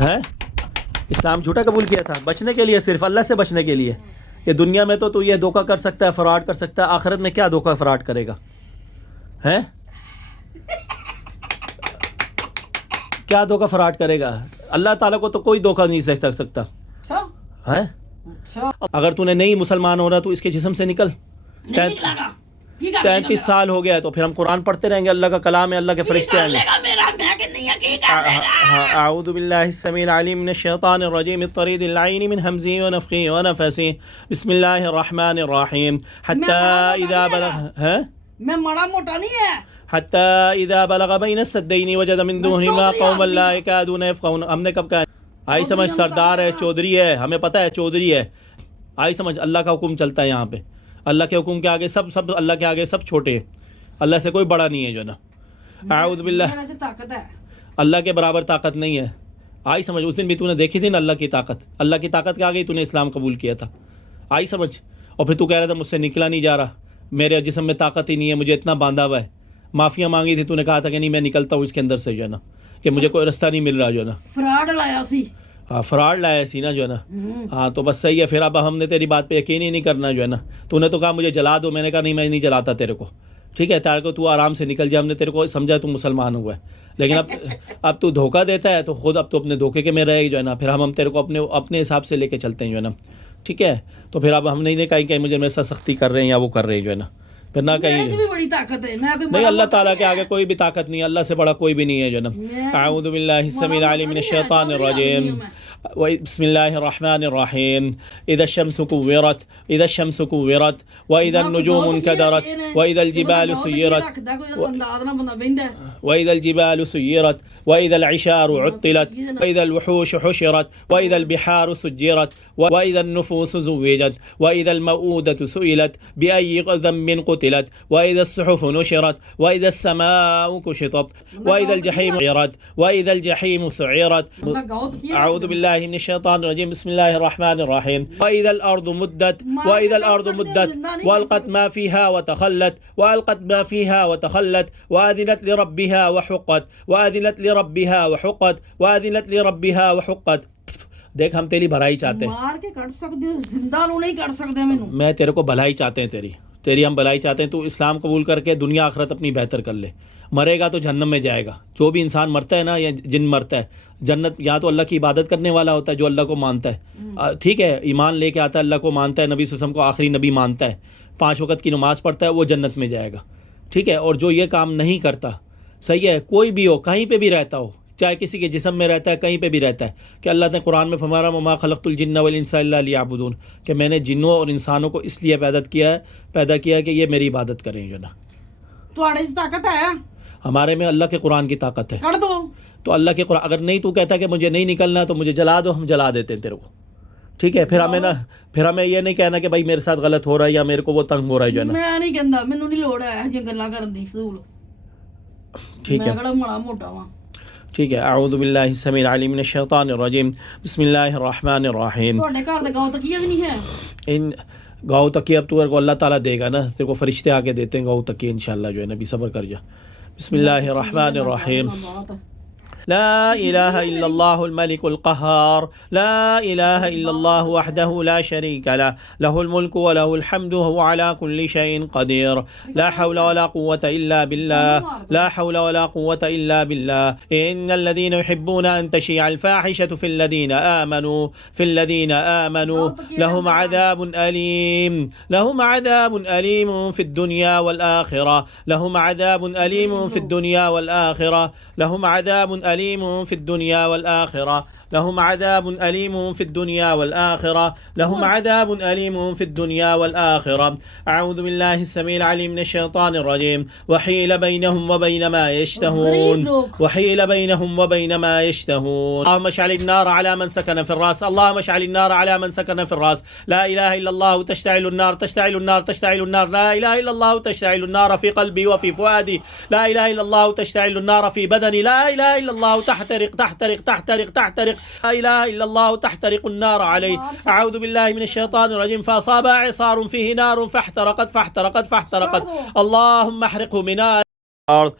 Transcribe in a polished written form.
ہے اسلام جھوٹا قبول کیا تھا بچنے کے لیے, صرف اللہ سے بچنے کے لیے. یہ دنیا میں تو یہ دھوکہ کر سکتا ہے, فراڈ کر سکتا ہے, آخرت میں کیا دھوکہ فراڈ کرے گا؟ ہیں کیا دھوکہ فراڈ کرے گا؟ اللہ تعالیٰ کو تو کوئی دھوکہ نہیں سکھ سکتا ہے. اگر تو نے نہیں مسلمان ہونا تو اس کے جسم سے نکل. 33 سال ہو گیا ہے تو پھر ہم قرآن پڑھتے رہیں گے, اللہ کا کلام ہے, اللہ کے فرشتے آئیں گے. اعوذ باللہ السمیع العلیم من الشیطان الرجیم الطرید اللعین من حمزه ونفخه ونفثه بسم اللہ الرحمن الرحیم حتی اذا بلغ میں مڑا موٹا نہیں ہے. حتی اذا بلغ بین السدین وجد من دونہما قوما لا یکادون یفقہون. ہم نے کب کہا آئی سمجھ, سردار ہے, چودھری ہے, ہمیں پتہ ہے چودھری ہے, آئی سمجھ. اللہ کا حکم چلتا ہے یہاں پہ, اللہ کے حکم کے آگے سب اللہ کے آگے سب چھوٹے ہیں, اللہ سے کوئی بڑا نہیں ہے جو نا. اعوذ باللہ, طاقت ہے اللہ کے برابر طاقت نہیں ہے. آئی سمجھ, اس دن بھی تو نے دیکھی تھی نا اللہ کی طاقت, اللہ کی طاقت کے آگے تو نے اسلام قبول کیا تھا. آئی سمجھ. اور پھر تو کہہ رہا تھا مجھ سے نکلا نہیں جا رہا, میرے جسم میں طاقت ہی نہیں ہے, مجھے اتنا باندھا ہوا ہے. معافیاں مانگی تھی, تو نے کہا تھا کہ نہیں میں نکلتا ہوں اس کے اندر سے جو ہے نا, کہ مجھے کوئی رستہ نہیں مل رہا جو ہے نا. فراڈ لایا سی. ہاں فراڈ لایا سی نا جو ہے نا. ہاں تو بس صحیح ہے, پھر اب ہم نے تیری بات پہ یقین ہی نہیں کرنا جو ہے نا. تو نے تو کہا مجھے جلا دو, میں نے کہا نہیں میں نہیں جلاتا تیرے کو, ٹھیک ہے تارے کو تو آرام سے نکل جائے, ہم نے تیرے کو سمجھا تو مسلمان ہوا ہے. لیکن اب تو دھوکہ دیتا ہے تو خود اب تو اپنے دھوکے کے میں رہے جو ہے نا, پھر ہم تیرے کو اپنے حساب سے لے کے چلتے ہیں جو ہے نا, ٹھیک ہے. تو پھر اب ہم نہیں کہیں کہ مجھے میرے ساتھ سختی کر رہے ہیں یا وہ کر رہے ہیں جو ہے نا, پھر نہ کہیں بھی بڑی طاقت ہے. نہیں, اللہ تعالیٰ کے آگے کوئی بھی طاقت نہیں ہے, اللہ سے بڑا کوئی بھی نہیں ہے جو ہے نا. اعوذ باللہ السمیع العلیم من الشیطان الرجیم بسم اللہ الرحمن الرحیم اذا الشمس كورت اذا الشمس كورت واذا النجوم انكدرت واذا الجبال سيرت واذا الجبال سيرت واذا العشار عطلت واذا الوحوش حشرت واذا البحار سجرت واذا النفوس زوجت واذا الموءودة سئلت بأي ذنب قتلت واذا الصحف نشرت واذا السماء كشطت واذا الجحيم سعرت واذا الجحيم سعرت. اعوذ باللہ من الشیطان الرجیم بسم اللہ الرحمن الرحیم واذا الارض مدت واذا الارض مدت والقت ما فيها وتخلت والقت ما فيها وتخلت واذنت لربها وحقت واذنت لربها وحقت واذنت لربها وحقت. دیکھ ہم تیری بھلائی چاہتے ہیں, مار کے کٹ سکتے, زندہ نو نہیں کر سکتے. میں تیرے کو بھلائی چاہتے ہیں, تیری ہم بھلائی چاہتے ہیں. تو اسلام قبول کر کے دنیا آخرت اپنی بہتر کر لے. مرے گا تو جہنم میں جائے گا. جو بھی انسان مرتا ہے نا یا جن مرتا ہے, جنت یا تو اللہ کی عبادت کرنے والا ہوتا ہے جو اللہ کو مانتا ہے, ٹھیک ہے, ایمان لے کے آتا ہے, اللہ کو مانتا ہے, نبی صلی اللہ علیہ وسلم کو آخری نبی مانتا ہے, 5 وقت کی نماز پڑھتا ہے, وہ جنت میں جائے گا, ٹھیک ہے. اور جو یہ کام نہیں کرتا, صحیح ہے, کوئی بھی ہو, کہیں پہ بھی رہتا ہو, چاہے کسی کے جسم میں رہتا ہے, کہیں پہ بھی رہتا ہے, کہ اللہ نے قرآن میں فرمایا وما خلقت الجن والانس الا لیعبدون, کہ میں نے جنوں اور انسانوں کو اس لیے پیدا کیا ہے کہ یہ میری عبادت کریں جو نا. تواڑے سے طاقت ہے, ہمارے میں اللہ کے قرآن کی طاقت ہے. کر دو تو اللہ کے قرآن, اگر نہیں تو کہتا کہ مجھے نہیں نکلنا تو مجھے جلا دو, ہم جلا دیتے ہیں تیرے کو, ٹھیک ہے. پھر ہمیں یہ نہیں کہنا کہ بھائی میرے ساتھ غلط ہو رہا ہے یا میرے کو وہ تنگ ہو رہا ہے جو ہے نا. میں نہیں کہندا, مینوں نہیں لوڑ ہے یہ گلاں کرن دی فضول, ٹھیک ہے, میں بڑا مڑا موٹا ہاں. ٹھیک ہے. اعوذ باللہ السمیع العلیم من الشیطان الرجیم بسم اللہ الرحمن الرحیم. تواڈے گھر دے گاؤں تکیہ بھی نہیں ہے. ان گاؤں تکیہ اب تو کو اللہ تعالیٰ دے گا نا, تیرے کو فرشتے آ کے دیتے ہیں گاؤں تکیہ انشاءاللہ جو ہے نا. بھی صبر کر جا. بسم اللہ الرحمن الرحیم لا إله إلا الله الملك القهار لا إله إلا الله وحده لا شريك له له الملك وله الحمد وهو على كل شيء قدير لا حول ولا قوة إلا بالله لا حول ولا قوة إلا بالله إن الذين يحبون أن تشيع الفاحشة في الذين آمنوا لهم عذاب أليم في الدنيا والآخرة لهم عذاب أليم في الدنيا والآخرة لهم عذاب أليم في الدنيا والآخرة لهم عذاب أليم في الدنيا والآخرة لهم عذاب أليم في الدنيا والآخرة. أعوذ بالله السميع العليم من الشيطان الرجيم وحيل بينهم وبين ما يشتهون وحيل بينهم وبين ما يشتهون. اللهم اشعل النار على من سكن في الراس اللهم اشعل النار على من سكن في الراس لا إله إلا الله تشتعل النار تشتعل النار تشتعل النار لا إله إلا الله تشتعل النار في قلبي وفي فؤادي لا إله إلا الله تشتعل النار في بدني لا إله إلا الله تحترق تحترق تحترق تحترق لا إله إلا الله تحترق النار عليه. أعوذ بالله من الشيطان الرجيم فأصاب إعصار فيه نار فاحترقت اللهم احرقه من الأرض